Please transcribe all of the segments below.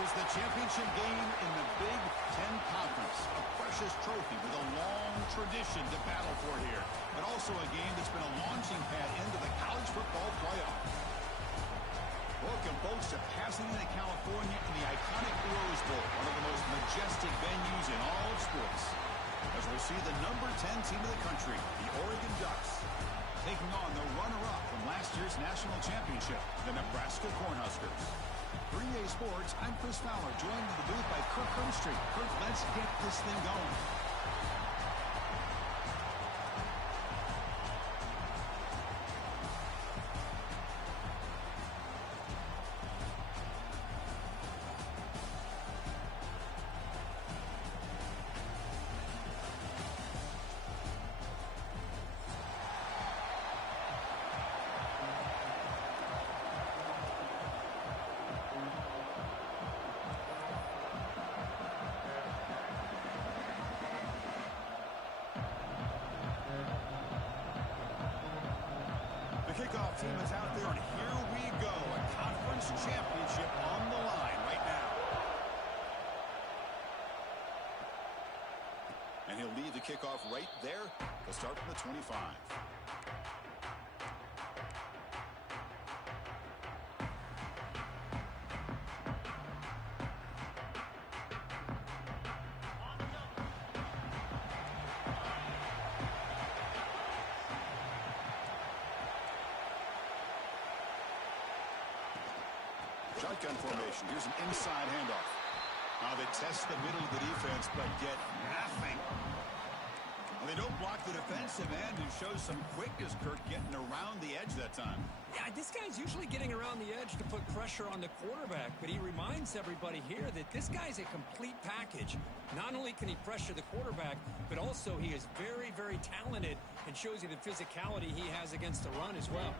is the championship game in the Big Ten Conference. A precious trophy with a long tradition to battle for here. But also a game that's been a launching pad into the college football playoff. Welcome, folks, to Pasadena, California in the iconic Rose Bowl, one of the most majestic venues in all of sports. As we'll see the number 10 team of the country, the Oregon Ducks, taking on the runner-up from last year's national championship, the Nebraska Cornhuskers. 3A Sports, I'm Chris Fowler, joined in the booth by Kirk Herbstreit. Kirk, let's get this thing going. Kickoff team is out there, and here we go. A conference championship on the line right now. And he'll lead the kickoff right there. He'll start from the 25. Shotgun formation. Here's an inside handoff. Now they test the middle of the defense, but get nothing. Well, they don't block the defensive end and show some quickness, Kirk, getting around the edge that time. Yeah, this guy's usually getting around the edge to put pressure on the quarterback, but he reminds everybody here that this guy's a complete package. Not only can he pressure the quarterback, but also he is very, very talented and shows you the physicality he has against the run as well.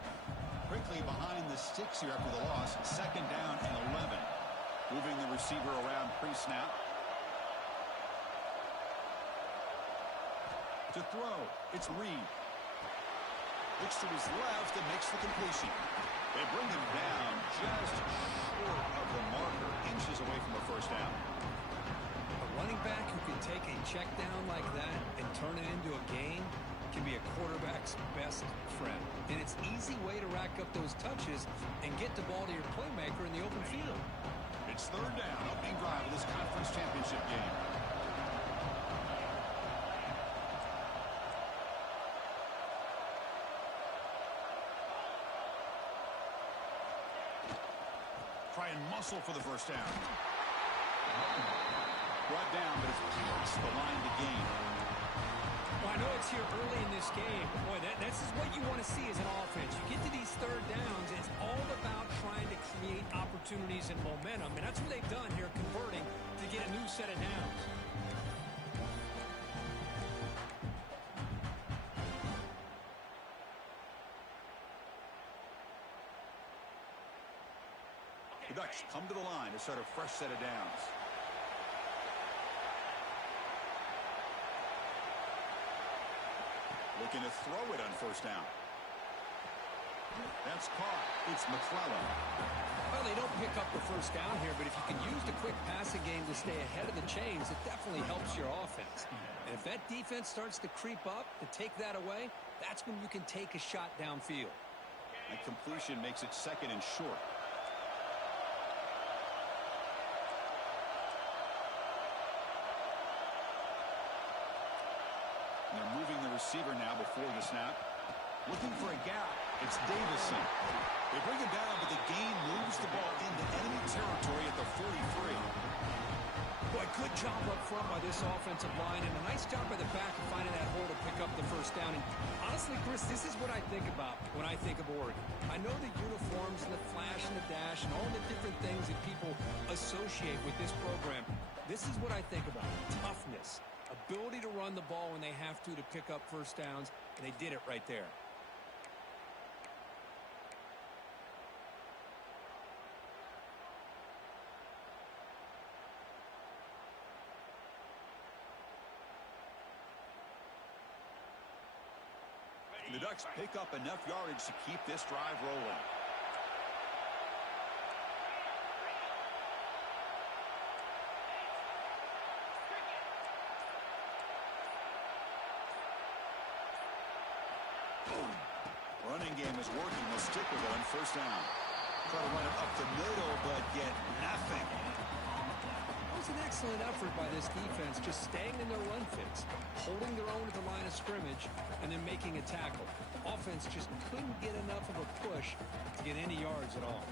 Quickly behind the sticks here after the loss. 2nd down and 11. Moving the receiver around pre-snap. To throw, it's Reed. Looks to his left and makes the completion. They bring him down just short of the marker, inches away from a first down. A running back who can take a check down like that and turn it into a gain can be a quarterback's best friend. And it's an easy way to rack up those touches and get the ball to your playmaker in the open field. It's 3rd down, opening drive of this conference championship game. Try and muscle for the first down. Brought down, but it's past the line to gain. Well, I know it's here early in this game, but boy, this is what you want to see as an offense. You get to these 3rd downs, and it's all about trying to create opportunities and momentum, and that's what they've done here, converting to get a new set of downs. The Ducks come to the line to start a fresh set of downs. Looking to throw it on 1st down. That's caught. It's McClellan. Well, they don't pick up the 1st down here, but if you can use the quick passing game to stay ahead of the chains, it definitely helps your offense. And if that defense starts to creep up, to take that away, that's when you can take a shot downfield. That completion makes it 2nd and short. And they're moving the receiver now before the snap. Looking for a gap. It's Davison. They bring him down, but the gain moves the ball into enemy territory at the 43. Boy, good job up front by this offensive line, and a nice job by the back of finding that hole to pick up the 1st down. And honestly, Chris, this is what I think about when I think of Oregon. I know the uniforms and the flash and the dash and all the different things that people associate with this program. This is what I think about. Toughness. Ability to run the ball when they have to pick up 1st downs, and they did it right there. The Ducks pick up enough yardage to keep this drive rolling. Running game is working. They'll stick with it on first down. Try to run it up the middle, but get nothing. It was an excellent effort by this defense, just staying in their run fits, holding their own at the line of scrimmage, and then making a tackle. Offense just couldn't get enough of a push to get any yards at all.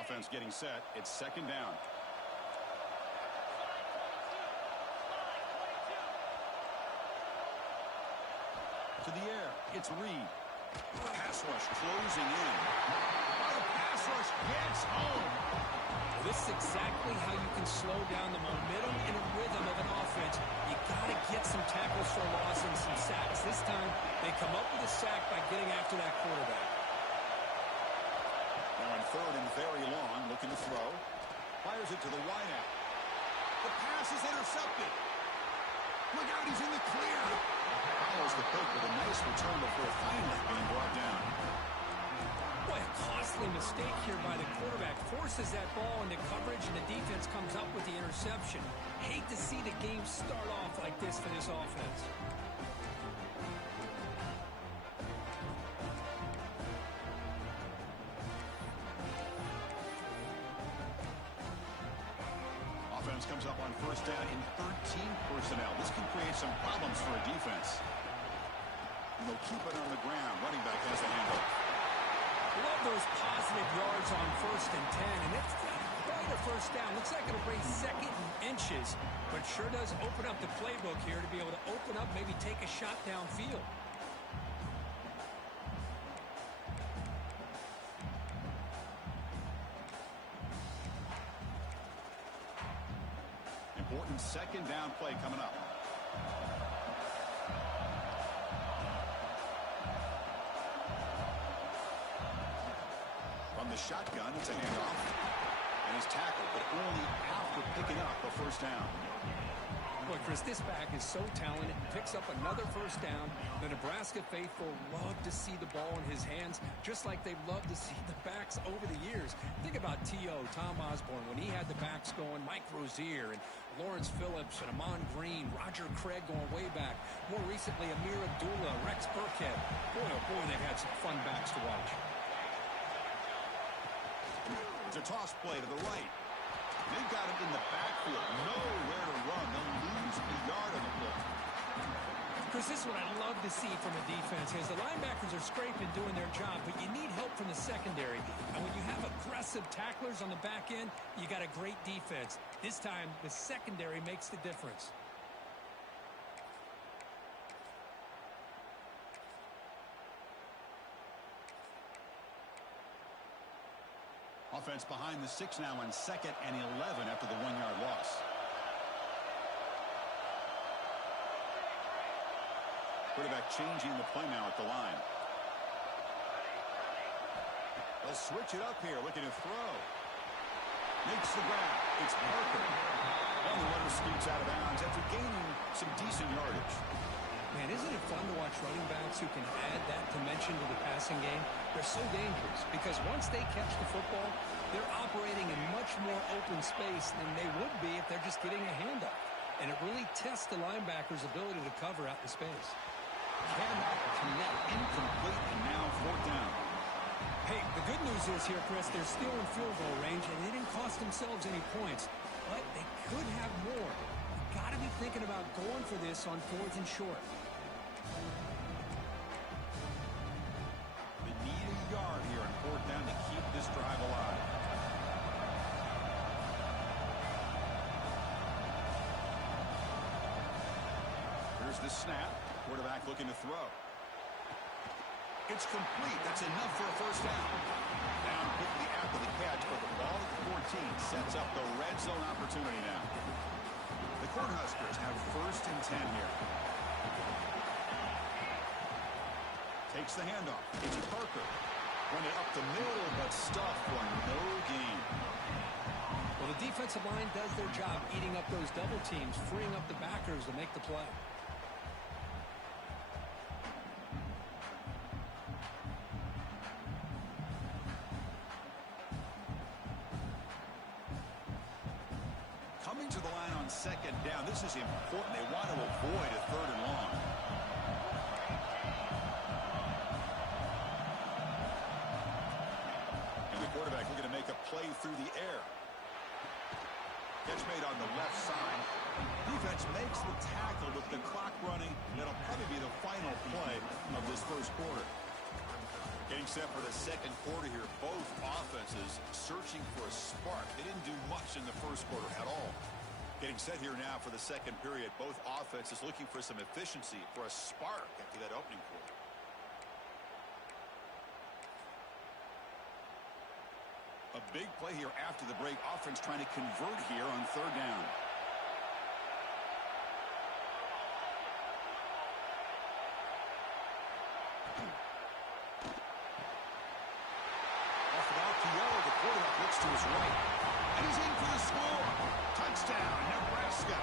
Offense getting set. It's second down. To the air. It's Reed. Pass rush closing in. The pass rush gets home. This is exactly how you can slow down the momentum and rhythm of an offense. You got to get some tackles for a loss and some sacks. This time, they come up with a sack by getting after that quarterback. Now in third and very long, looking to throw. Fires it to the wideout. The pass is intercepted. Look out, he's in the clear. Follows the pick with a nice return before finally being brought down. Boy, a costly mistake here by the quarterback. Forces that ball into coverage, and the defense comes up with the interception. Hate to see the game start off like this for this offense. Offense comes up on first down in 13 personnel. This can create some problems for a defense. And they'll keep it on the ground. Running back has the handle. Love those positive yards on first and 10, and it's quite a first down. Looks like it'll bring second and inches, but sure does open up the playbook here to be able to open up, maybe take a shot downfield. Important second down play coming up. From the shotgun, it's a handoff. And he's tackled, but only after picking up a first down. Boy, Chris, this back is so talented. Picks up another first down. The Nebraska faithful love to see the ball in his hands, just like they've loved to see the backs over the years. Think about T.O., Tom Osborne, when he had the backs going, Mike Rozier and Lawrence Phillips and Amon Green, Roger Craig going way back. More recently, Amir Abdullah, Rex Burkhead. Boy, oh boy, they've had some fun backs to watch. It's a toss play to the right. They've got him in the backfield. Nowhere to run. They'll lose a yard on the play. Chris, this is what I love to see from a defense is the linebackers are scraping, doing their job, but you need help from the secondary. And when you have aggressive tacklers on the back end, you got a great defense. This time, the secondary makes the difference. Offense behind the 6 now on 2nd and 11 after the 1-yard loss. Quarterback changing the play now at the line. They'll switch it up here, looking to throw. Makes the grab. It's Parker. And the runner scoots out of bounds after gaining some decent yardage. Man, isn't it fun to watch running backs who can add that dimension to the passing game? They're so dangerous because once they catch the football, they're operating in much more open space than they would be if they're just getting a handoff. And it really tests the linebacker's ability to cover out the space. Cannot connect. Incomplete, and now 4th down. Hey, the good news is here, Chris, they're still in field goal range, and they didn't cost themselves any points. But they could have more. Got to be thinking about going for this on 4th and short. They need a yard here on 4th down to keep this drive alive. Here's the snap. Quarterback looking to throw. It's complete. That's enough for a first down. Down quickly after the catch, but the ball at the 14 sets up the red zone opportunity now. The Cornhuskers have 1st and 10 here. Takes the handoff. It's Parker. Running up the middle, but stuffed for no gain. Well, the defensive line does their job eating up those double teams, freeing up the backers to make the play. Going to the line on second down. This is important. They want to avoid a third and long. And the quarterback looking to make a play through the air. Catch made on the left side. Defense makes the tackle with the clock running. That'll probably be the final play of this first quarter. Getting set for the second quarter here. Both offenses searching for a spark. They didn't do much in the first quarter at all. Getting set here now for the second period. Both offenses looking for some efficiency, for a spark after that opening quarter. A big play here after the break. Offense trying to convert here on third down. Off it out to Yellow. The quarterback looks to his right. And he's in for the score. Touchdown, Nebraska.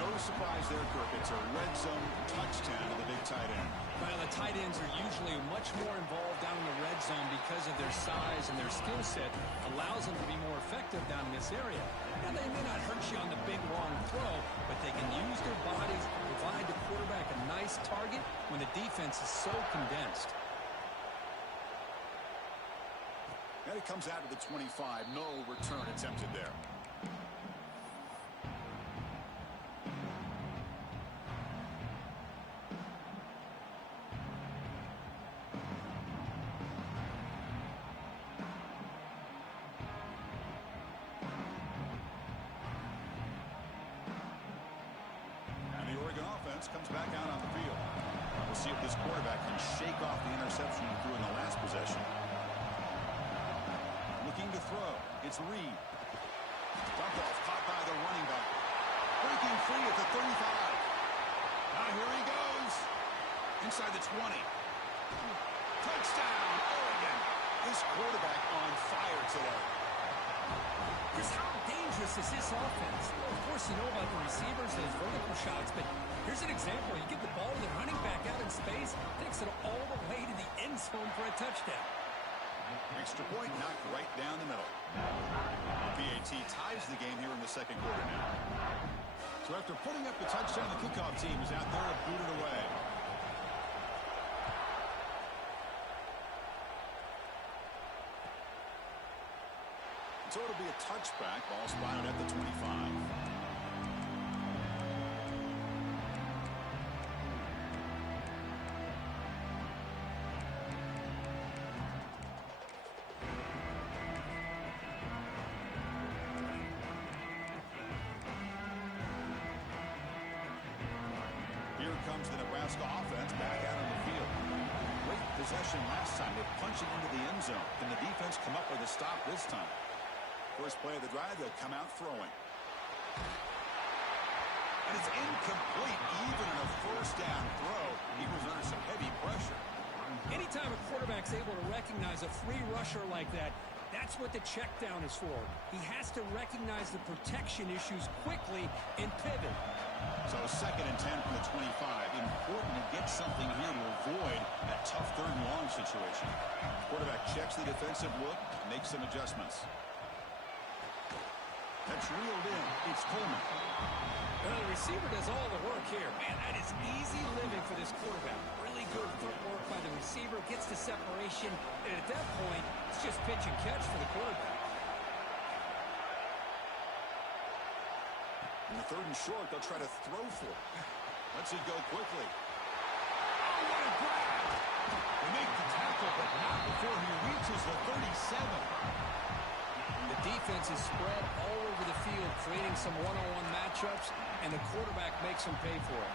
No surprise there, Kirk. It's a red zone touchdown to the big tight end. Well, the tight ends are usually much more involved down in the red zone because of their size and their skill set allows them to be more effective down in this area. Now, they may not hurt you on the big, long throw, but they can use their bodies to provide the quarterback a nice target when the defense is so condensed. And it comes out of the 25. No return attempted there. Comes back out on the field. We'll see if this quarterback can shake off the interception he threw in the last possession. Looking to throw. It's Reed. Dump off caught by the running back. Breaking free at the 35. Now here he goes. Inside the 20. Touchdown, Oregon. This quarterback on fire today. Chris, how dangerous is this offense? Well, of course, you know about the receivers, those vertical shots, but here's an example. You get the ball to the running back out in space, takes it all the way to the end zone for a touchdown. Extra point knocked right down the middle. PAT ties the game here in the second quarter now. So after putting up the touchdown, the kickoff team is out there to boot it away. So it'll be a touchback. Ball spotted at the 25. Here comes the Nebraska offense back out on the field. Great possession last time. They're punching into the end zone. Can the defense come up with a stop this time? First play of the drive, they'll come out throwing. And it's incomplete, even in a first down throw. He was under some heavy pressure. Anytime a quarterback's able to recognize a free rusher like that, that's what the check down is for. He has to recognize the protection issues quickly and pivot. So second and 10 from the 25. Important to get something here to avoid that tough third and long situation. Quarterback checks the defensive look, makes some adjustments. That's reeled in. It's Coleman. Well, the receiver does all the work here. Man, that is easy living for this quarterback. Really good footwork by the receiver. Gets the separation. And at that point, it's just pitch and catch for the quarterback. In the third and short, they'll try to throw for it. Lets it go quickly. Oh, what a grab! They make the tackle, but not before he reaches the 37. The defense is spread all over the field, creating some one-on-one matchups, and the quarterback makes them pay for it.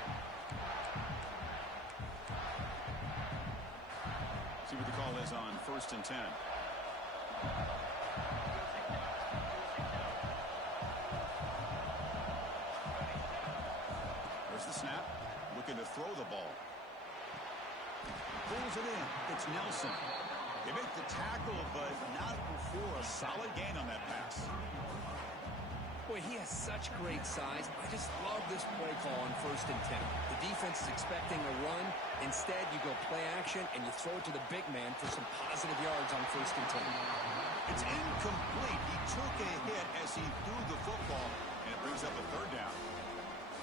See what the call is on first and 10. There's the snap. Looking to throw the ball. Pulls it in. It's Nelson. They make the tackle, but not before a solid gain on that pass. Boy, he has such great size. I just love this play call on first and 10. The defense is expecting a run. Instead, you go play action, and you throw it to the big man for some positive yards on first and 10. It's incomplete. He took a hit as he threw the football, and it brings up a third down.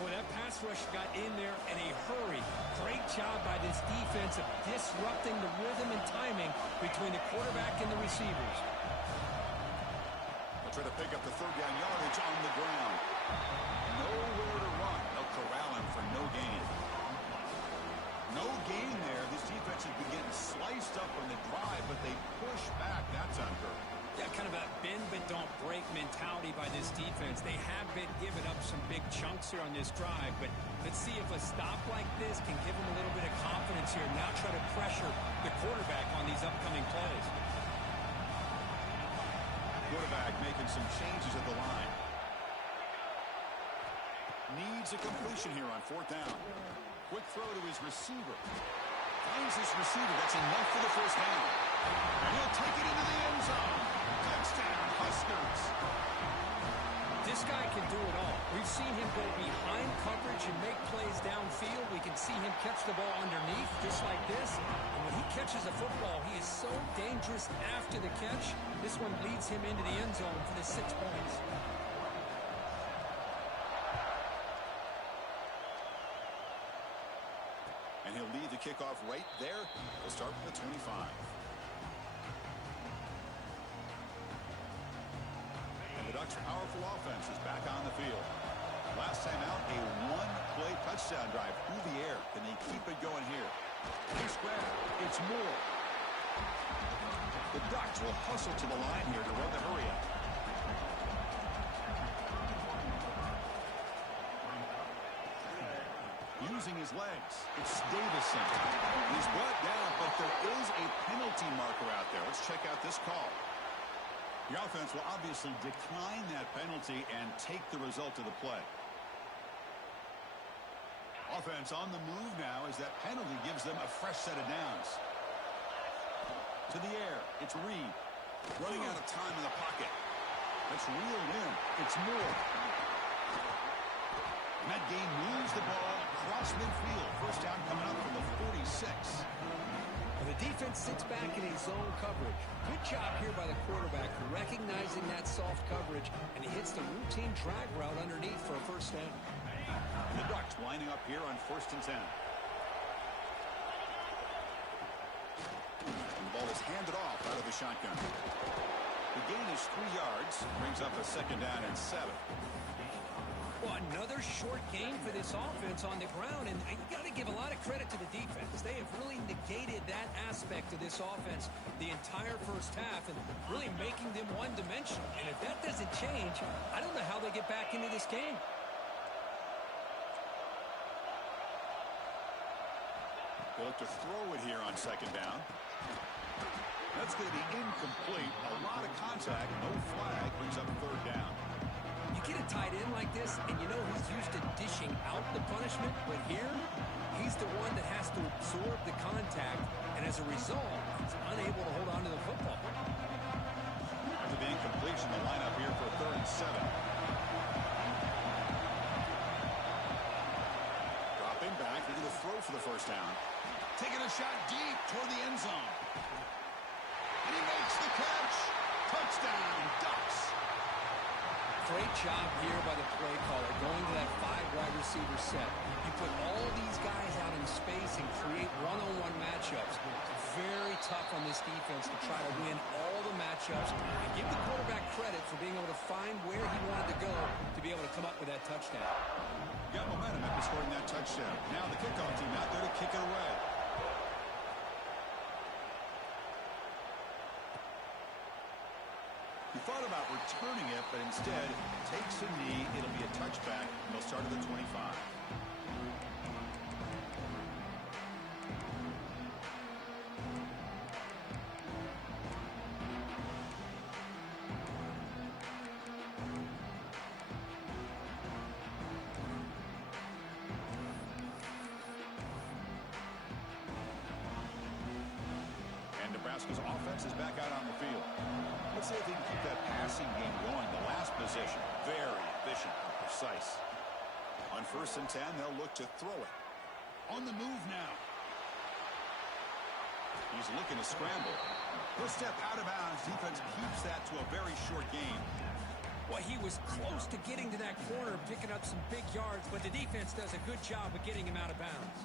Boy, that pass rush got in there in a hurry. Great job by this defense of disrupting the rhythm and timing between the quarterback and the receivers. They'll try to pick up the third down yardage on the ground. Nowhere to run. They'll corral him for no gain. No gain there. This defense has been getting sliced up on the drive, but they push back. That's on Kirk. Yeah, kind of a bend but don't break mentality by this defense. They have been giving up some big chunks here on this drive, but let's see if a stop like this can give them a little bit of confidence here. Now try to pressure the quarterback on these upcoming plays. Quarterback making some changes at the line. Needs a completion here on fourth down. Quick throw to his receiver. Finds his receiver. That's enough for the first down. And he'll take it into the end zone. Touchdown, Huskers. This guy can do it all. We've seen him go behind coverage and make plays downfield. We can see him catch the ball underneath just like this. And when he catches a football, he is so dangerous after the catch. This one leads him into the end zone for the 6 points. And he'll lead the kickoff right there. He'll start from the 25. And the Ducks' powerful offense is back on the field. Last time out, a one-play touchdown drive through the air. Can they keep it going here? Nice grab. It's Moore. The Ducks will hustle to the line here to run the hurry up. Using his legs. It's Davison. He's brought down, but there is a penalty marker out there. Let's check out this call. The offense will obviously decline that penalty and take the result of the play. Offense on the move now as that penalty gives them a fresh set of downs. To the air. It's Reed. Running out of time in the pocket. That's reeled in. It's Moore. And that game moves the ball across midfield. First down coming up from the 46. And the defense sits back in his zone coverage. Good job here by the quarterback recognizing that soft coverage, and he hits the routine drag route underneath for a first down. The Ducks lining up here on 1st and 10. And the ball is handed off out of the shotgun. The gain is 3 yards. Brings up a second down and 7. Well, another short game for this offense on the ground, and you got to give a lot of credit to the defense. They have really negated that aspect of this offense the entire first half and really making them one-dimensional. And if that doesn't change, I don't know how they get back into this game. They look to throw it here on second down. That's going to be incomplete. A lot of contact. No flag. Brings up third down. You get a tight end like this, and you know he's used to dishing out the punishment, but here, he's the one that has to absorb the contact, and as a result, he's unable to hold on to the football. After the incompletion, the lineup here for 3rd and 7. Dropping back, they're going to throw for the first down. Taking a shot deep toward the end zone. And he makes the catch. Touchdown, Ducks. Great job here by the play caller, going to that 5 wide receiver set. You put all these guys out in space and create one-on-one matchups. Very tough on this defense to try to win all the matchups. And give the quarterback credit for being able to find where he wanted to go to be able to come up with that touchdown. Got momentum after scoring that touchdown. Now the kickoff team out there to kick it away. He thought about returning it, but instead takes a knee. It'll be a touchback. They'll start at the 25. And Nebraska's offense is back out on the field. Let's see if they can keep that passing game going. The last possession, very efficient and precise. On 1st and 10, they'll look to throw it. On the move now. He's looking to scramble. He'll step out of bounds. Defense keeps that that to a very short game. Well, he was close to getting to that corner, picking up some big yards, but the defense does a good job of getting him out of bounds.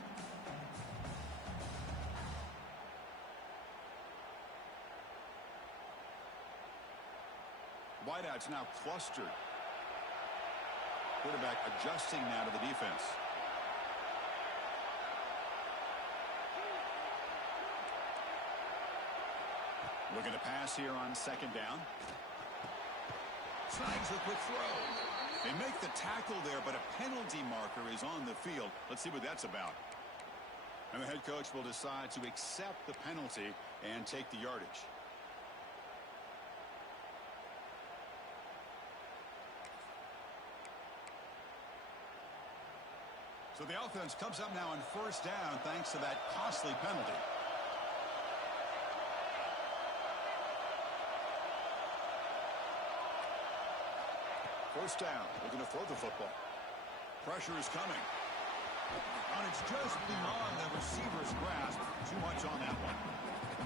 Wideouts now clustered. Quarterback adjusting now to the defense. Looking to pass here on second down. Snags a quick throw. They make the tackle there, but a penalty marker is on the field. Let's see what that's about. And the head coach will decide to accept the penalty and take the yardage. So the offense comes up now on first down thanks to that costly penalty. First down, looking to throw the football. Pressure is coming. And it's just beyond the receiver's grasp. Too much on that one.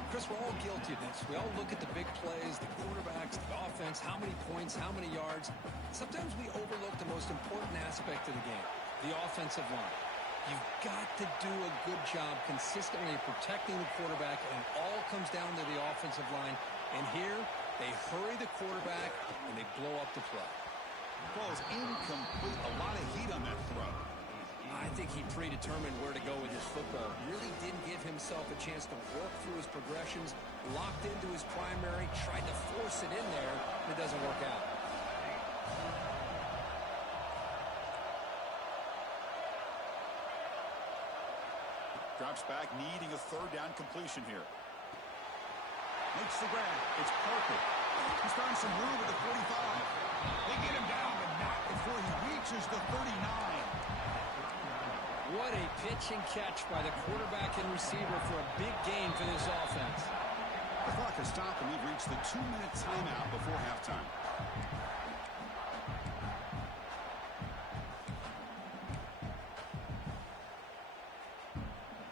Chris, we're all guilty of this. We all look at the big plays, the quarterbacks, the offense, how many points, how many yards. Sometimes we overlook the most important aspect of the game, the offensive line. You've got to do a good job consistently protecting the quarterback, and it all comes down to the offensive line. And here, they hurry the quarterback, and they blow up the throw. Ball is incomplete. A lot of heat on that throw. I think he predetermined where to go with his football. Really didn't give himself a chance to work through his progressions, locked into his primary, tried to force it in there, and it doesn't work out. Drops back, needing a third down completion here. Makes the grab. It's Parker. He's found some room at the 45. They get him down, but not before he reaches the 39. What a pitch and catch by the quarterback and receiver for a big gain for this offense. The clock has stopped, and we've reached the 2-minute timeout before halftime.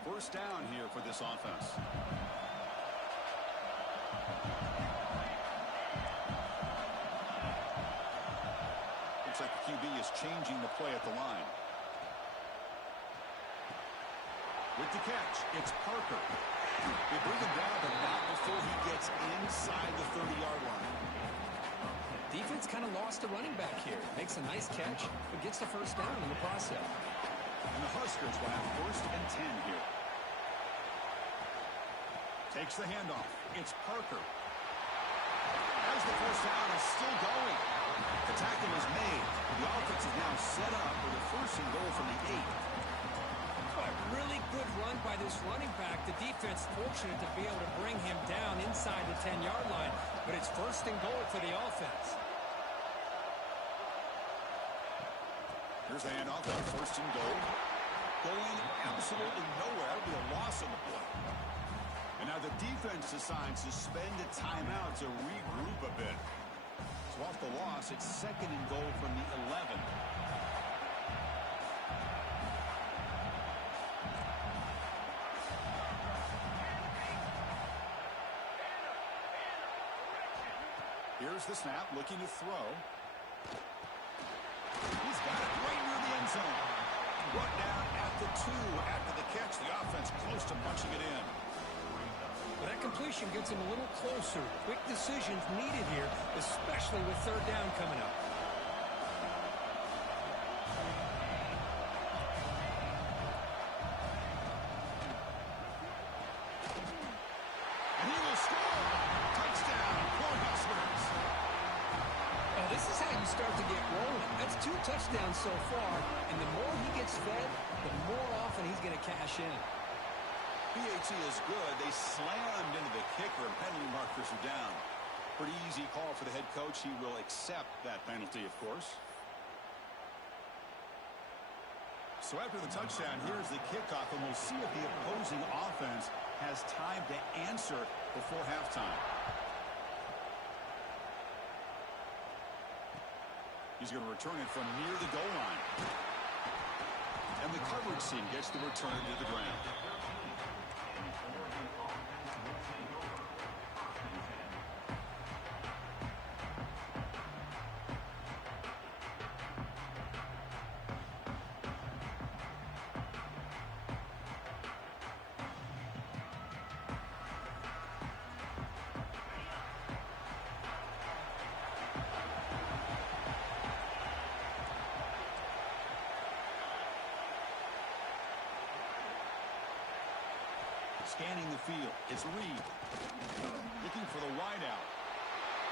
First down here for this offense. Looks like the QB is changing the play at the line. With the catch, it's Parker. They bring him down, but not before he gets inside the 30-yard line. Defense kind of lost the running back here. Makes a nice catch, but gets the first down in the process. And the Huskers will have first and 10 here. Takes the handoff. It's Parker. As the first down is still going. The tackle is made. The offense is now set up for the first and goal from the 8. A really good run by this running back. The defense fortunate to be able to bring him down inside the 10-yard line, but it's first and goal for the offense. Here's the handoff on first and goal. Going absolutely nowhere. It'll be a loss on the play. And now the defense decides to spend a timeout to regroup a bit. So off the loss, it's second and goal from the 11. Here's the snap, looking to throw. He's got it right near the end zone. Brought down at the 2 after the catch. The offense close to punching it in. But that completion gets him a little closer. Quick decisions needed here, especially with third down coming up. And he will score. Touchdown, Cornhuskers. Oh, this is how you start to get rolling. That's 2 touchdowns so far, and the more he gets fed, the more often he's going to cash in. PAT is good. They slammed into the kicker, and penalty markers are down. Pretty easy call for the head coach. He will accept that penalty, of course. So after the touchdown, here's the kickoff, and we'll see if the opposing offense has time to answer before halftime. He's going to return it from near the goal line. And the coverage team gets the return to the ground. Scanning the field. It's Reed. Looking for the wideout.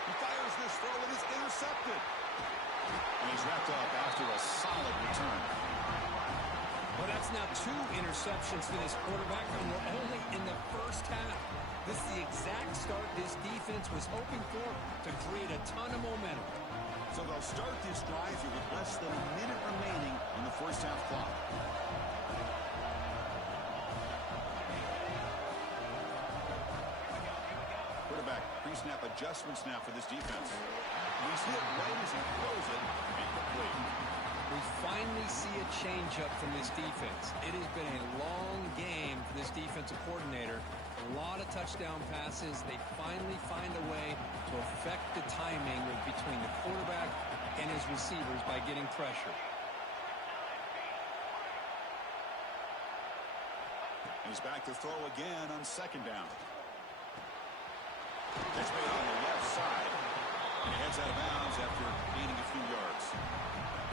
He fires this throw and it's intercepted. And he's wrapped up after a solid return. Well, that's now 2 interceptions for this quarterback, and we're only in the first half. This is the exact start this defense was hoping for to create a ton of momentum. So they'll start this drive here with less than a minute remaining on the first half clock. Quarterback pre-snap adjustments now for this defense. He's hit right as he throws it. Incomplete. We finally see a change-up from this defense. It has been a long game for this defensive coordinator. A lot of touchdown passes. They finally find a way to affect the timing between the quarterback and his receivers by getting pressure. He's back to throw again on second down. That's made on the left side. And he heads out of bounds after gaining a few yards.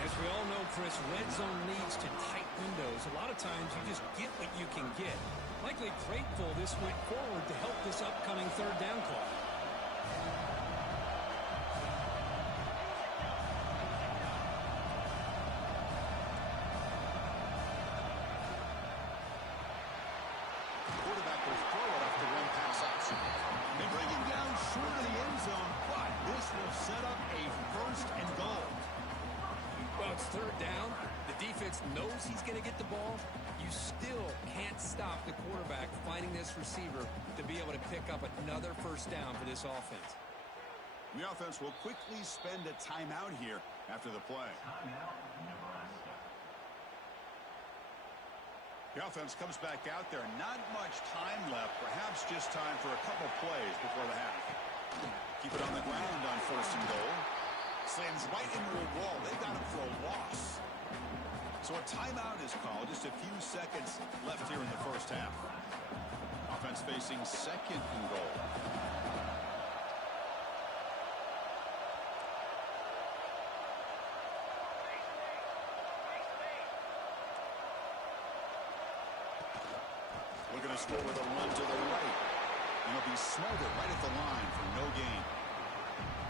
As we all know, Chris, red zone leads to tight windows. A lot of times you just get what you can get. Likely grateful this went forward to help this upcoming third down call. Quarterback will throw it off the one pass option. They bring him down short of the end zone, but this will set up a first and goal. Well, it's third down. The defense knows he's going to get the ball. You still can't stop the quarterback finding this receiver to be able to pick up another first down for this offense. The offense will quickly spend a timeout here after the play. The offense comes back out there. Not much time left. Perhaps just time for a couple plays before the half. Keep it on the ground on first and goal. Slams right into a wall. They got him for a loss. So a timeout is called. Just a few seconds left here in the first half. Offense facing second and goal. Looking to score with a run to the right. And he'll be smothered right at the line for no gain.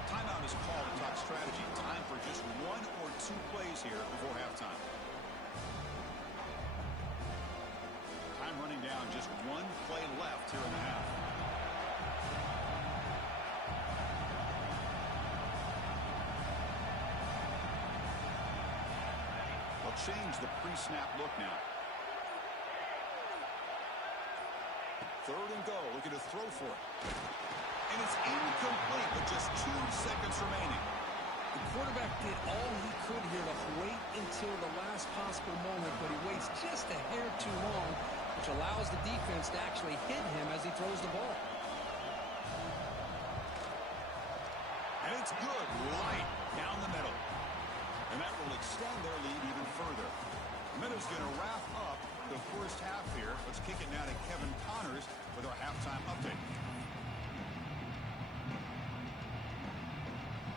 Timeout is called to talk strategy. Time for just 1 or 2 plays here before halftime. Time running down. Just 1 play left here in the half. They'll change the pre-snap look now. Third and goal. Looking to throw for it. And it's incomplete with just 2 seconds remaining. The quarterback did all he could here to wait until the last possible moment, but he waits just a hair too long, which allows the defense to actually hit him as he throws the ball. And it's good, right down the middle. And that will extend their lead even further. Minutes going to wrap up the first half here. Let's kick it now to Kevin Connors with our halftime update.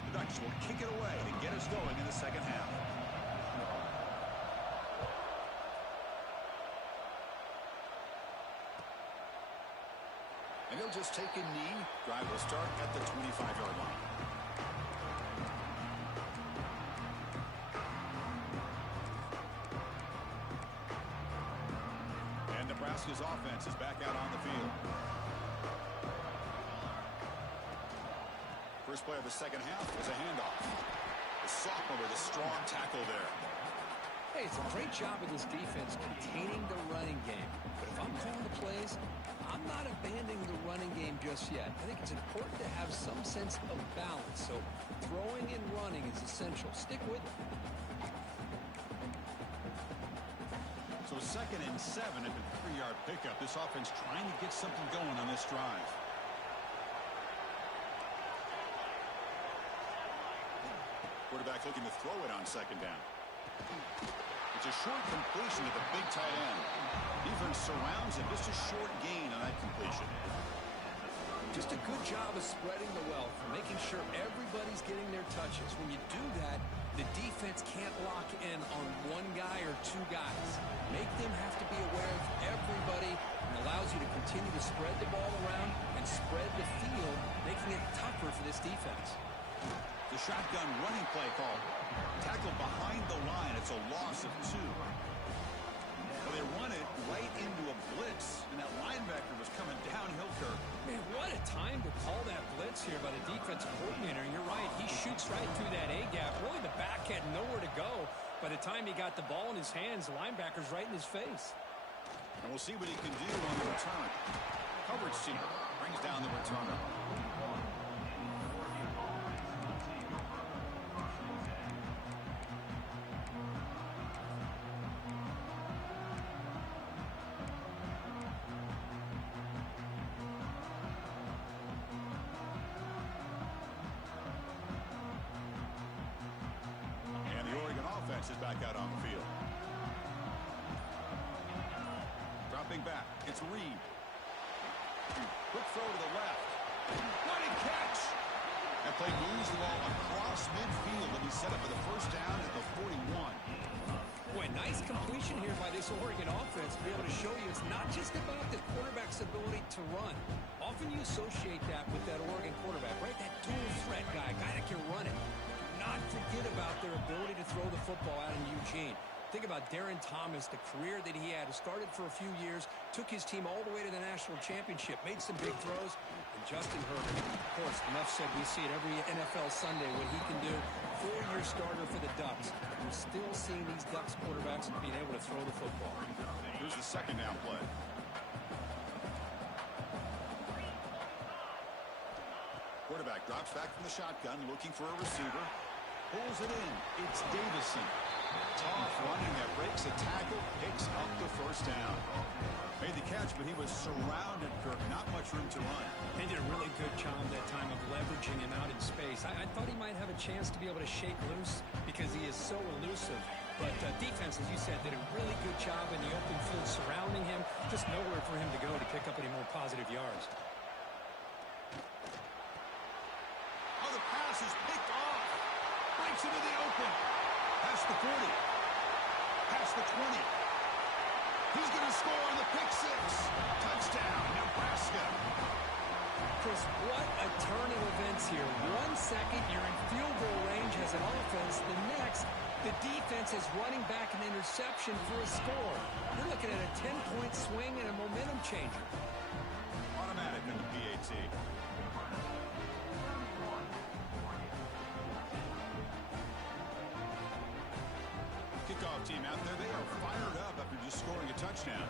The Ducks will kick it away to get us going in the second half. And he'll just take a knee. Drive will start at the 25-yard line. And Nebraska's offense is back out on the field. First play of the second half was a handoff. The sophomore with a strong tackle there. Hey, it's a great job of this defense containing the running game. But if I'm calling the plays, I'm not abandoning the running game just yet. I think it's important to have some sense of balance. So throwing and running is essential. Stick with it. So 2nd and 7 at the 3-yard pickup. This offense trying to get something going on this drive. Quarterback looking to throw it on second down. It's a short completion to the big tight end. Defense surrounds him. Just a short gain on that completion. Just a good job of spreading the wealth, making sure everybody's getting their touches. When you do that, The defense can't lock in on one guy or two guys. Make them have to be aware of everybody, and allows you to continue to spread the ball around and spread the field, making it tougher for this defense. The shotgun running play call. Tackled behind the line. It's a loss of 2. Well, they run it right into a blitz, and that linebacker was coming downhill, Kirk. Man, what a time to call that blitz here by the defensive coordinator. You're right. He shoots right through that A-gap. Really, the back had nowhere to go. By the time he got the ball in his hands, the linebacker's right in his face. And we'll see what he can do on the return. Coverage team brings down the returner. Is back out on the field. Dropping back. It's Reed. Quick throw to the left. What a catch! That play moves the ball across midfield, and he's set up for the first down at the 41. Boy, nice completion here by this Oregon offense to be able to show you it's not just about the quarterback's ability to run. Often you associate that with that Oregon quarterback, right? That dual threat guy that can run it. Not forget about their ability to throw the football out in Eugene. Think about Darren Thomas, the career that he had. Started for a few years, took his team all the way to the national championship, made some big throws. And Justin Herbert, of course, enough said, we see it every NFL Sunday what he can do. 4-year starter for the Ducks. We're still seeing these Ducks quarterbacks being able to throw the football. Here's the second down play. Quarterback drops back from the shotgun, looking for a receiver. Pulls it in. It's Davison. Tough running that breaks a tackle, picks up the first down. Made the catch, but he was surrounded, Kirk. Not much room to run. They did a really good job that time of leveraging him out in space. I thought he might have a chance to be able to shake loose because he is so elusive. But defense, as you said, did a really good job in the open field surrounding him. Just nowhere for him to go to pick up any more positive yards. Oh, the pass is picked off. Breaks into the open. Past the 40. Past the 20. He's going to score on the pick six. Touchdown, Nebraska. Chris, what a turn of events here. 1 second, you're in field goal range as an offense. The next, the defense is running back an interception for a score. You're looking at a 10-point swing and a momentum changer. Automatic in the PAT. Kickoff team out there. They are fired up after just scoring a touchdown.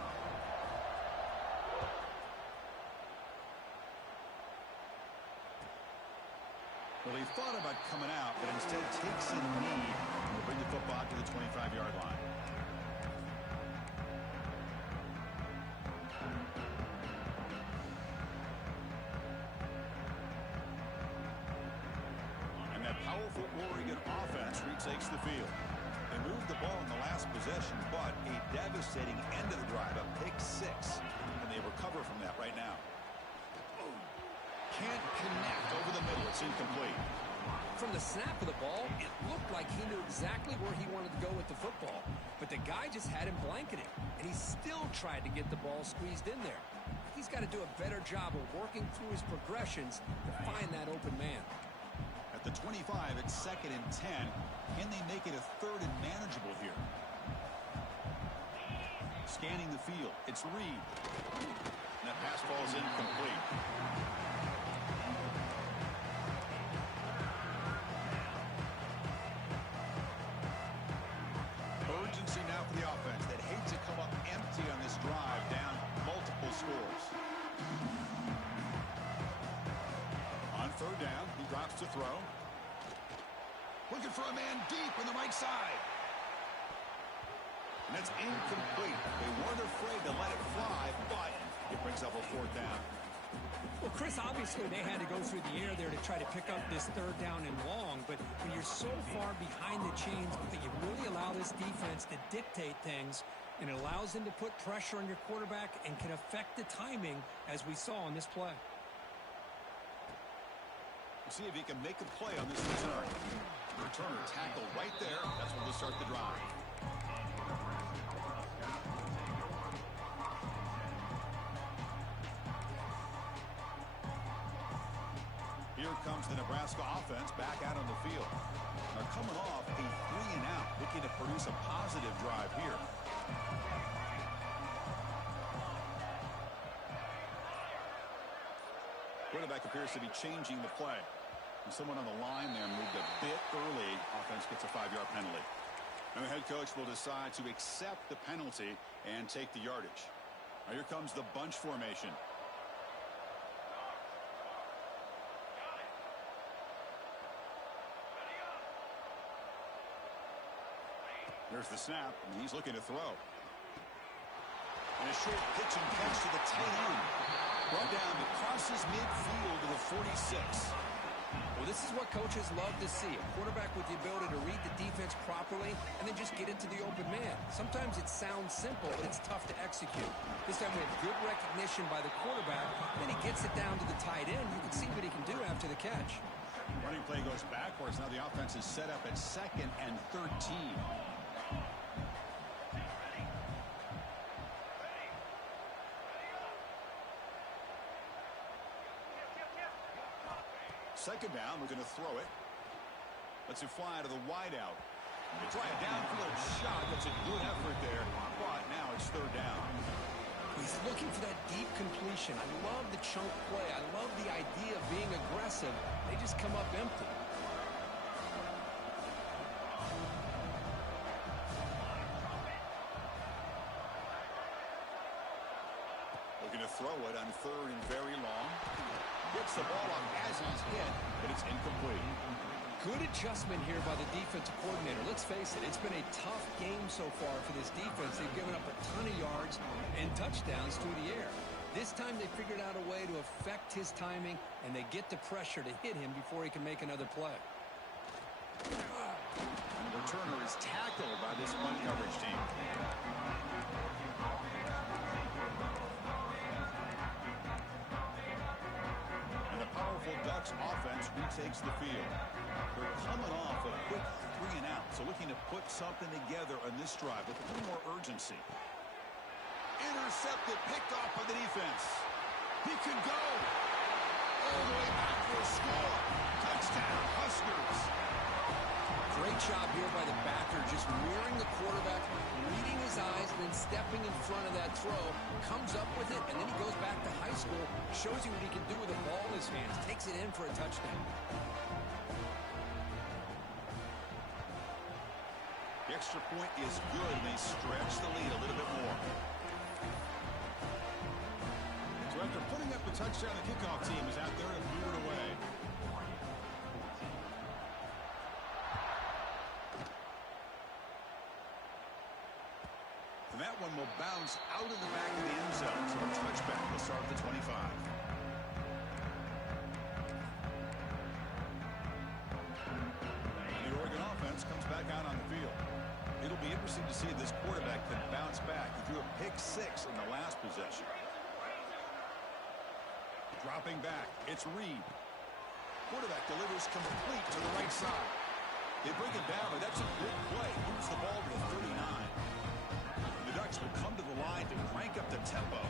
Well, he thought about coming out, but instead takes a knee to bring the football to the 25-yard line. And that powerful Oregon offense retakes the field. They moved the ball in the last possession, but a devastating end of the drive, a pick six. And they recover from that right now. Can't connect over the middle. It's incomplete. From the snap of the ball, it looked like he knew exactly where he wanted to go with the football. But the guy just had him blanketed, and he still tried to get the ball squeezed in there. He's got to do a better job of working through his progressions to find that open man. At the 25, it's 2nd and 10. Can they make it a 3rd and manageable here? Scanning the field. It's Reed. And that pass falls incomplete. Urgency now for the offense that hate to come up empty on this drive, down multiple scores. On 3rd down, he drops to throw. Looking for a man deep on the right side. And that's incomplete. They weren't afraid to let it fly, but it brings up a 4th down. Well, Chris, obviously they had to go through the air there to try to pick up this 3rd down and long, but when you're so far behind the chains, you really allow this defense to dictate things, and it allows them to put pressure on your quarterback and can affect the timing, as we saw on this play. We'll see if he can make a play on this return. returner tackled right there. That's when they'll start the drive. Here comes the Nebraska offense back out on the field. They're coming off a 3-and-out, looking to produce a positive drive here. Quarterback appears to be changing the play. And someone on the line there moved a bit early. Offense gets a 5-yard penalty. And the head coach will decide to accept the penalty and take the yardage. Now here comes the bunch formation. There's the snap, and he's looking to throw. And a short pitch and catch to the tight end. Brought down to crosses midfield to the 46. Well, this is what coaches love to see. A quarterback with the ability to read the defense properly and then just get into the open man. Sometimes it sounds simple, but it's tough to execute. This time we have good recognition by the quarterback. Then he gets it down to the tight end. You can see what he can do after the catch. Running play goes backwards. Now the offense is set up at 2nd and 13. Second down, we're going to throw it. Lets it fly to the wideout. They try a downfield shot. That's a good effort there. But now it's 3rd down. He's looking for that deep completion. I love the chunk play. I love the idea of being aggressive. They just come up empty. Looking to throw it on 3rd and very long. Gets the ball up as he's hit, but it's incomplete. Good adjustment here by the defensive coordinator. Let's face it, it's been a tough game so far for this defense. They've given up a ton of yards and touchdowns through the air. This time they figured out a way to affect his timing, and they get the pressure to hit him before he can make another play. The returner is tackled by this punt coverage team. Ducks offense retakes the field. They're coming off a quick 3-and-out, so looking to put something together on this drive with a little more urgency. Intercepted, picked off by the defense. He can go all the way back for a score. Touchdown, Huskers. Great job here by the backer, just mirroring the quarterback, reading his eyes, and then stepping in front of that throw, comes up with it, and then he goes back to high school, shows you what he can do with the ball in his hands, takes it in for a touchdown. The extra point is good, and they stretch the lead a little bit more. So after putting up the touchdown, the kickoff team is out there to move it away. And that one will bounce out of the back of the end zone. So a touchback will start at the 25. And the Oregon offense comes back out on the field. It'll be interesting to see if this quarterback can bounce back. He threw a pick-6 in the last possession. Dropping back, it's Reed. Quarterback delivers complete to the right side. They bring it down, but that's a good play. Moves the ball to the 39. The Ducks will come to the line to crank up the tempo.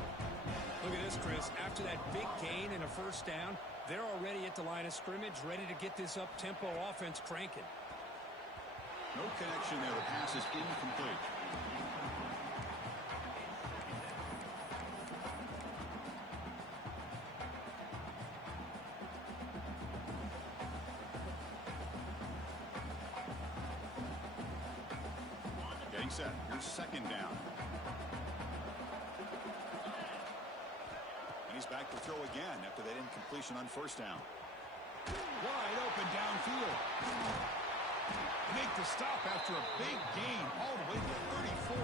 Look at this, Chris. After that big gain and a 1st down, they're already at the line of scrimmage, ready to get this up-tempo offense cranking. No connection there. The pass is incomplete. Getting set. Here's 2nd down. And he's back to throw again after that incompletion on 1st down. Wide open downfield. Make the stop after a big gain all the way to 34.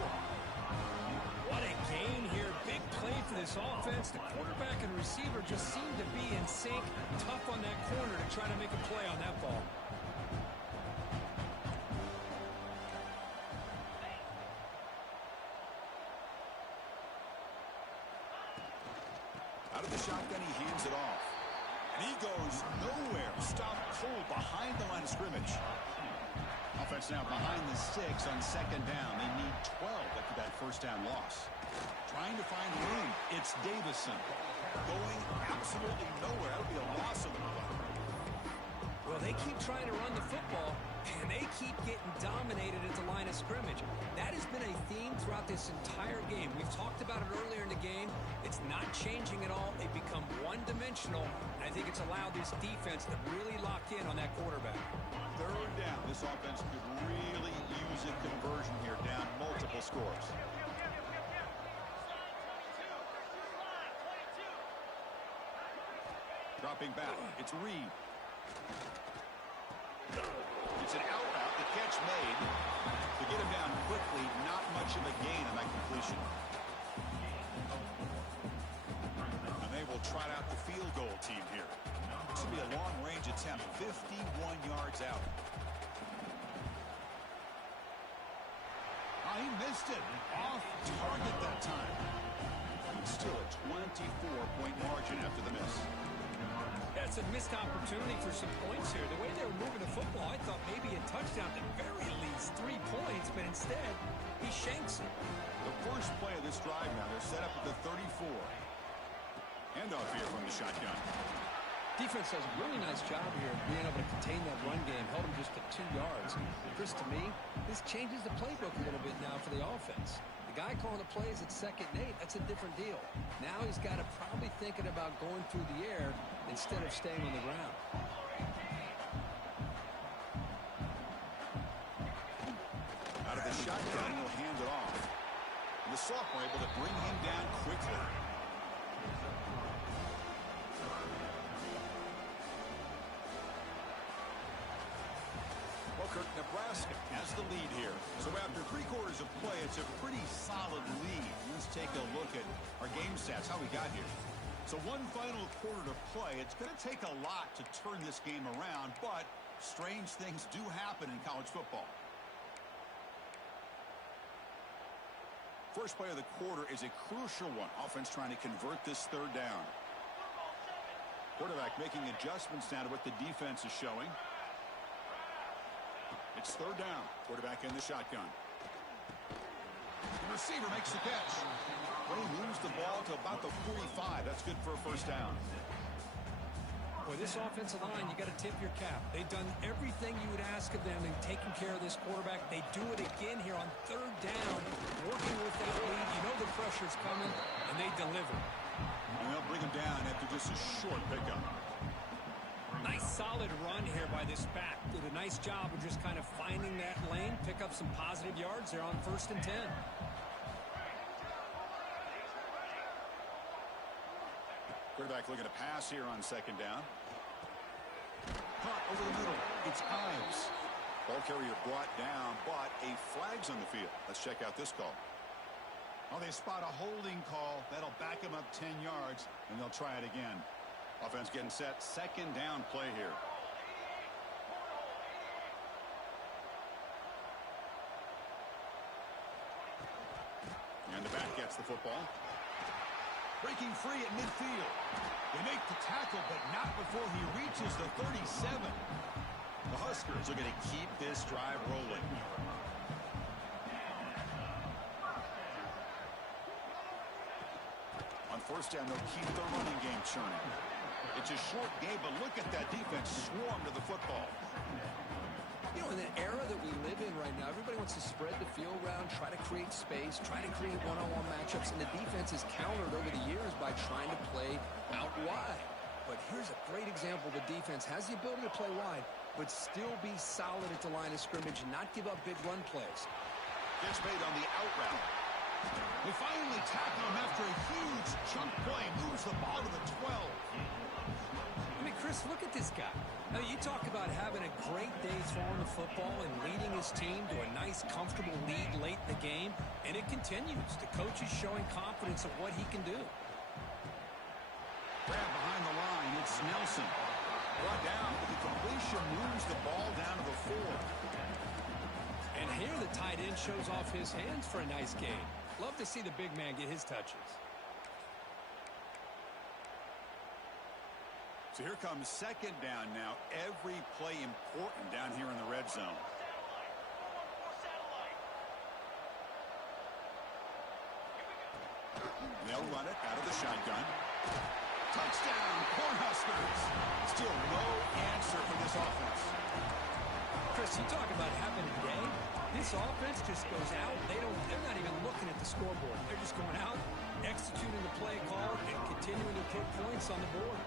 What a gain here. Big play for this offense. The quarterback and receiver just seem to be in sync. Tough on that corner to try to make a play on that ball. Out of the shotgun, he hands it off. And he goes nowhere. Stopped cold behind the line of scrimmage. Offense now behind the 6 on second down. They need 12 after that first down loss. Trying to find room. It's Davison. Going absolutely nowhere. That would be a loss of the play. Well, they keep trying to run the football, and they keep getting dominated at the line of scrimmage. That has been a theme throughout this entire game. We've talked about it earlier in the game. It's not changing at all. They've become one-dimensional. I think it's allowed this defense to really lock in on that quarterback. Third down. This offense could really use a conversion here, down multiple scores. Dropping back. It's Reed. It's an out route. The catch made. To get him down quickly, not much of a gain on that completion. And they will trot out the field goal team here. This will be a long-range attempt, 51 yards out. Oh, he missed it. Off target that time. It's still a 24-point margin after the miss. That's a missed opportunity for some points here. The way they were moving the football, I thought maybe a touchdown, at the very least 3 points, but instead, he shanks it. The first play of this drive now, they're set up at the 34. Handoff here from the shotgun. Defense does a really nice job here of being able to contain that run game, held him just to 2 yards. Chris, to me, this changes the playbook a little bit now for the offense. The guy calling the plays at 2nd and 8, that's a different deal. Now he's got to probably thinking about going through the air instead of staying on the ground. Out of the shotgun, he'll hand it off. And the sophomore able to bring him down quickly. Nebraska has the lead here. So after 3 quarters of play, it's a pretty solid lead. Let's take a look at our game stats, how we got here. So one final quarter to play. It's going to take a lot to turn this game around, but strange things do happen in college football. First play of the quarter is a crucial one. Offense trying to convert this 3rd down. Quarterback making adjustments now to what the defense is showing. It's 3rd down. Quarterback in the shotgun. The receiver makes the catch. Well, he moves the ball to about the 45. That's good for a first down. Boy, this offensive line, you got to tip your cap. They've done everything you would ask of them in taking care of this quarterback. They do it again here on 3rd down, working with that lead. You know the pressure's coming, and they deliver. And they'll bring him down after just a short pickup. Nice solid run here by this back. Did a nice job of just kind of finding that lane, pick up some positive yards there on 1st and 10. Quarterback looking to pass here on 2nd down. Punt over the middle. It's Ives. Ball carrier brought down, but a flag's on the field. Let's check out this call. Oh, they spot a holding call. That'll back him up 10 yards, and they'll try it again. Offense getting set. 2nd down play here. And the back gets the football. Breaking free at midfield. They make the tackle, but not before he reaches the 37. The Huskers are going to keep this drive rolling. On 1st down, they'll keep the running game churning. It's a short game, but look at that defense swarm to the football. You know, in the era that we live in right now, everybody wants to spread the field around, try to create space, try to create one-on-one matchups, and the defense is countered over the years by trying to play out wide. But here's a great example. The defense has the ability to play wide, but still be solid at the line of scrimmage and not give up big run plays. Gets made on the out route. They finally tackle him after a huge chunk play. Moves the ball to the 12. I mean, Chris, look at this guy. Now, you talk about having a great day throwing the football and leading his team to a nice, comfortable lead late in the game, and it continues. The coach is showing confidence of what he can do. Grab behind the line. It's Nelson. Brought down, but the completion moves the ball down to the 4. And here the tight end shows off his hands for a nice game. Love to see the big man get his touches. So here comes 2nd down now. Every play important down here in the red zone. They'll run it out of the shotgun. Touchdown, Cornhuskers. Still no answer for this offense. Chris, you talk about having a day. This offense just goes out. They're not even looking at the scoreboard. They're just going out, executing the play call, and continuing to put points on the board.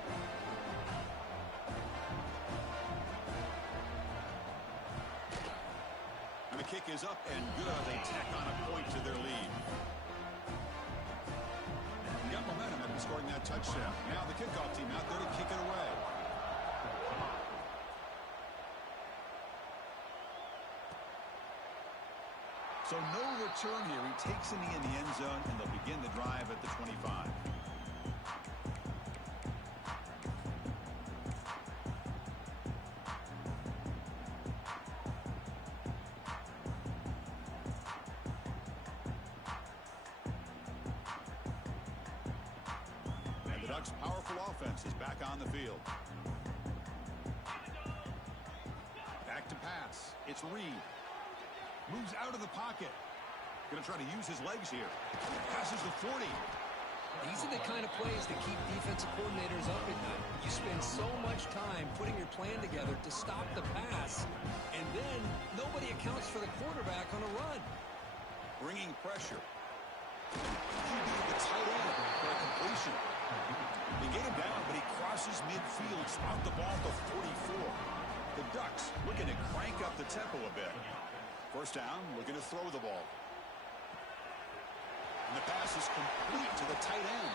And the kick is up and good. They tack on a point to their lead. Got momentum after scoring that touchdown. Now the kickoff team out there to kick it away. So no return here. He takes it in the end zone, and they'll begin the drive at the 25. And the Ducks' powerful offense is back on the field. Back to pass. It's Reed. Moves out of the pocket. Going to try to use his legs here. Passes the 40. These are the kind of plays that keep defensive coordinators up at night. You spend so much time putting your plan together to stop the pass, and then nobody accounts for the quarterback on a run. Bringing pressure. The tight end for a completion. They get him down, but he crosses midfield, out the ball to 44. The Ducks looking to crank up the tempo a bit. First down, looking to throw the ball. And the pass is complete to the tight end.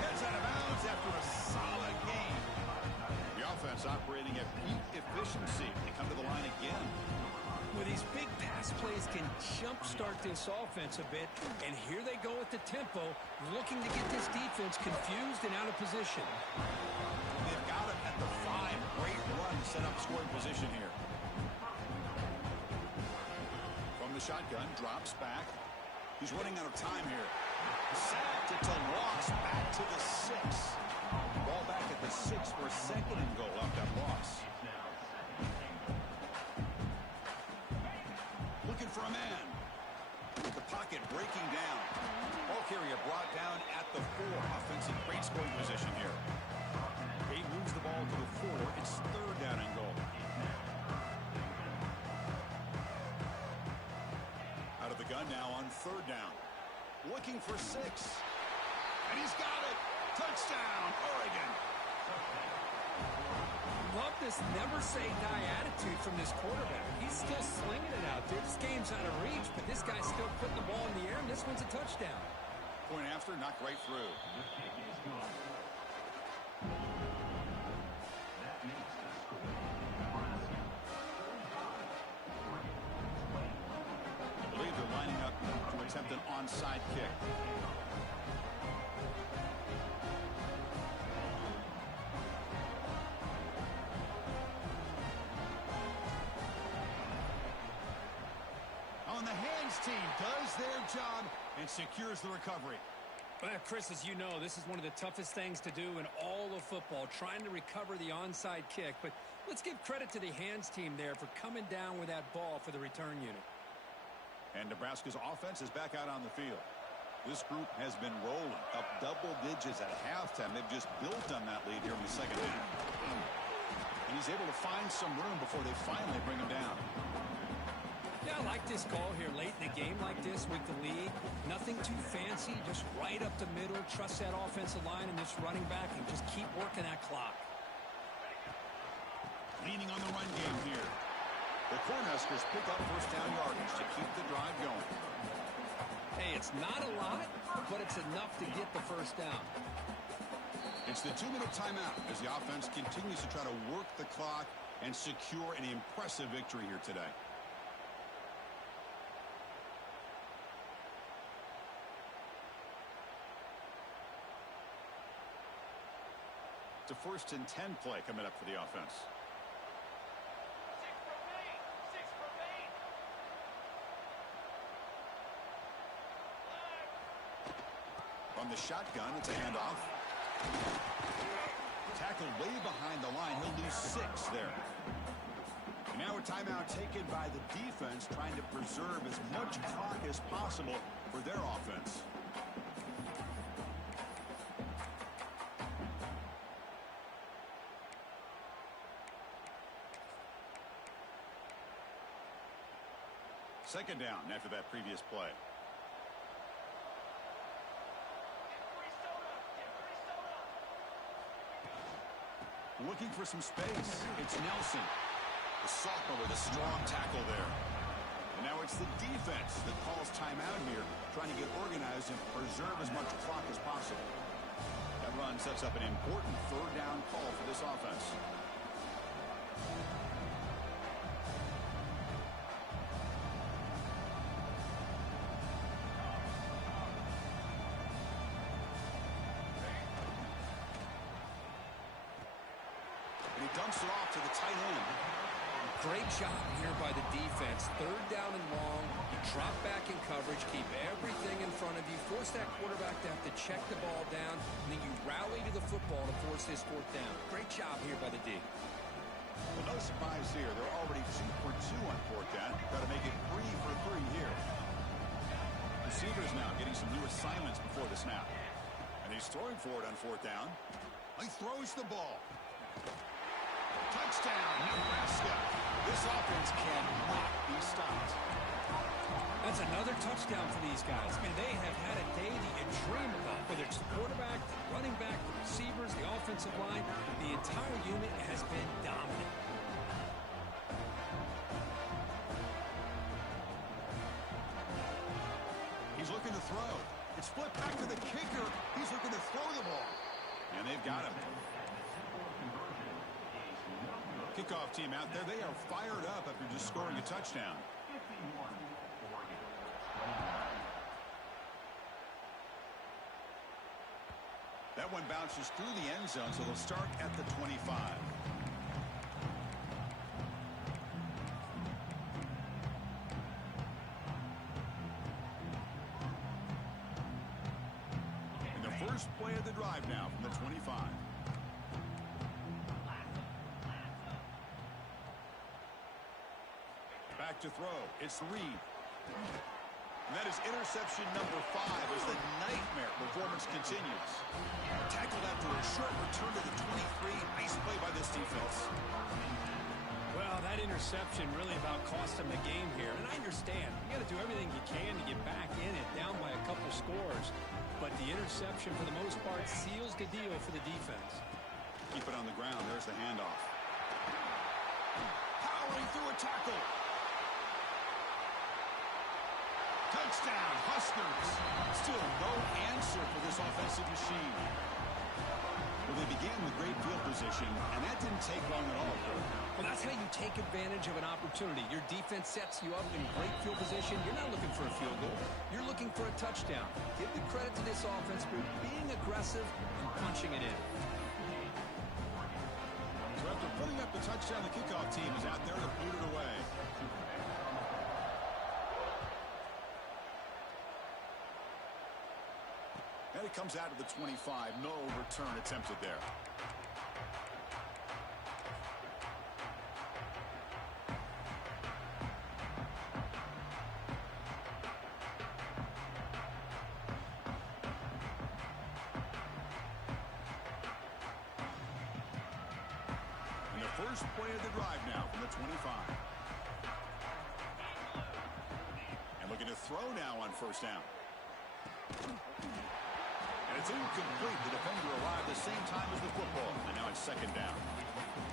Heads out of bounds after a solid game. The offense operating at peak efficiency. They come to the line again. Well, these big pass plays can jumpstart this offense a bit, and here they go at the tempo, looking to get this defense confused and out of position. They've got him at the 5. Great run to set up scoring position here. The shotgun drops back. He's running out of time here. Sacked it to Loss. Back to the 6. Ball back at the 6 for a second and goal after that loss. Looking for a man. The pocket breaking down. Ball carrier brought down at the 4. Offensive great scoring position here. He moves the ball to the 4. It's 3rd down and goal. Gun now on 3rd down. Looking for 6. And he's got it. Touchdown, Oregon. Love this never say die attitude from this quarterback. He's still slinging it out there. This game's out of reach, but this guy's still putting the ball in the air, and this one's a touchdown. Point after, knocked right through. Attempt an onside kick. On the hands team does their job and secures the recovery. Well, Chris, as you know, this is one of the toughest things to do in all of football, trying to recover the onside kick. But let's give credit to the hands team there for coming down with that ball for the return unit. And Nebraska's offense is back out on the field. This group has been rolling up double digits at halftime. They've just built on that lead here in the second half. And he's able to find some room before they finally bring him down. Yeah, I like this call here late in a game like this with the lead. Nothing too fancy, just right up the middle. Trust that offensive line and this running back and just keep working that clock. Leaning on the run game here. The Cornhuskers pick up first down yardage to keep the drive going. Hey, it's not a lot, but it's enough to get the first down. It's the 2-minute timeout as the offense continues to try to work the clock and secure an impressive victory here today. It's a 1st and 10 play coming up for the offense. From the shotgun, it's a handoff. Tackled way behind the line. He'll lose 6 there. And now a timeout taken by the defense, trying to preserve as much clock as possible for their offense. Second down after that previous play. Looking for some space. It's Nelson. The sophomore with a strong tackle there. And now it's the defense that calls timeout here, trying to get organized and preserve as much clock as possible. That run sets up an important third down call for this offense. And he dumps it off to the tight end. Great job here by the defense. Third down and long. You drop back in coverage, keep everything in front of you, force that quarterback to have to check the ball down, and then you rally to the football to force this fourth down. Great job here by the D. Well, no surprise here. They're already 2 for 2 on fourth down. Got to make it 3 for 3 here. Receivers now getting some new assignments before the snap. And he's throwing for it on fourth down. He throws the ball. Touchdown, Nebraska. This offense cannot be stopped. That's another touchdown for these guys. I mean, they have had a day that you dream about. Whether it's the quarterback, the running back, the receivers, the offensive line, the entire unit has been dominant. He's looking to throw. It's flipped back to the kicker. He's looking to throw the ball. And they've got him. Kickoff team out there. They are fired up after just scoring a touchdown. That one bounces through the end zone, so they'll start at the 25. And the first play of the drive now from the 25. Back to throw. It's Reed. And that is interception number 5 as the nightmare performance continues. Tackled after a short return to the 23. Nice play by this defense. Well, that interception really about cost them the game here. And I understand. You got to do everything you can to get back in it, down by a couple scores. But the interception, for the most part, seals the deal for the defense. Keep it on the ground. There's the handoff. Powering through a tackle. Touchdown, Huskers. Still no answer for this offensive machine. Well, they began with great field position, and that didn't take long at all. Well, that's how you take advantage of an opportunity. Your defense sets you up in great field position. You're not looking for a field goal. You're looking for a touchdown. Give the credit to this offense for being aggressive and punching it in. So after putting up the touchdown, the kickoff team is out there to boot it away. And it comes out to the 25. No return attempted there. And the first play of the drive now from the 25. And looking to throw now on first down. And it's incomplete. The defender arrived the same time as the football. And now it's second down.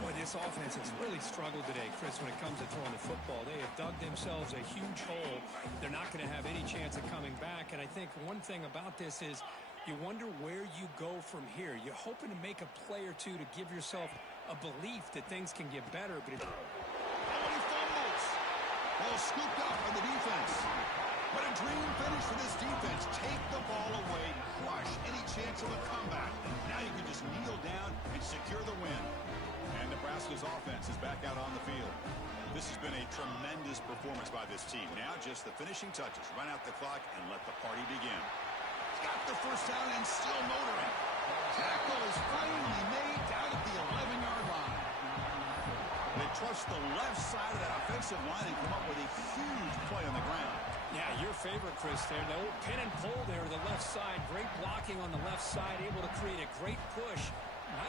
Boy, this offense has really struggled today, Chris, when it comes to throwing the football. They have dug themselves a huge hole. They're not going to have any chance of coming back. And I think one thing about this is you wonder where you go from here. You're hoping to make a play or two to give yourself a belief that things can get better. But he fumbles. Ball scooped up on the defense. What a dream finish for this defense. Take the ball away, crush any chance of a comeback. Now you can just kneel down and secure the win. And Nebraska's offense is back out on the field. This has been a tremendous performance by this team. Now just the finishing touches. Run out the clock and let the party begin. He's got the first down and still motoring. Tackle is finally made down at the 11-yard line. They trust the left side of that offensive line and come up with a huge play on the ground. yeah, your favorite, Chris, there. The old pin and pull there to the left side. Great blocking on the left side. Able to create a great push.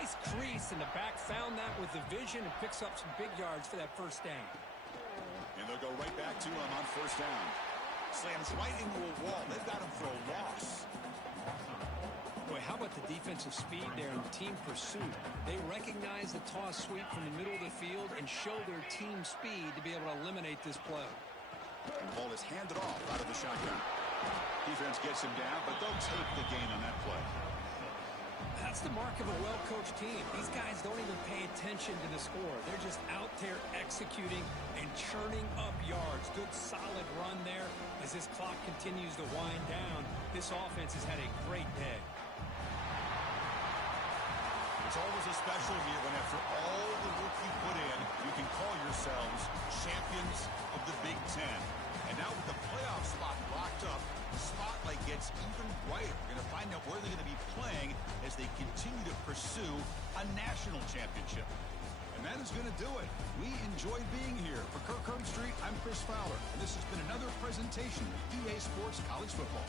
Nice crease in the back. Found that with the vision and picks up some big yards for that first down. And they'll go right back to him on first down. Slams right into a wall. They've got him for a loss. Boy, how about the defensive speed there in the team pursuit? They recognize the toss sweep from the middle of the field and show their team speed to be able to eliminate this play. And ball is handed off out of the shotgun. Defense gets him down, but they'll take the gain on that play. That's the mark of a well-coached team. These guys don't even pay attention to the score. They're just out there executing and churning up yards. Good, solid run there. As this clock continues to wind down, this offense has had a great day. It's always a special year when after all the work you put in, you can call yourselves champions of the Big Ten. And now with the playoff spot locked up, the spotlight gets even brighter. We're going to find out where they're going to be playing as they continue to pursue a national championship. And that is going to do it. We enjoyed being here. For Kirk Herbstreit, I'm Chris Fowler. And this has been another presentation of EA Sports College Football.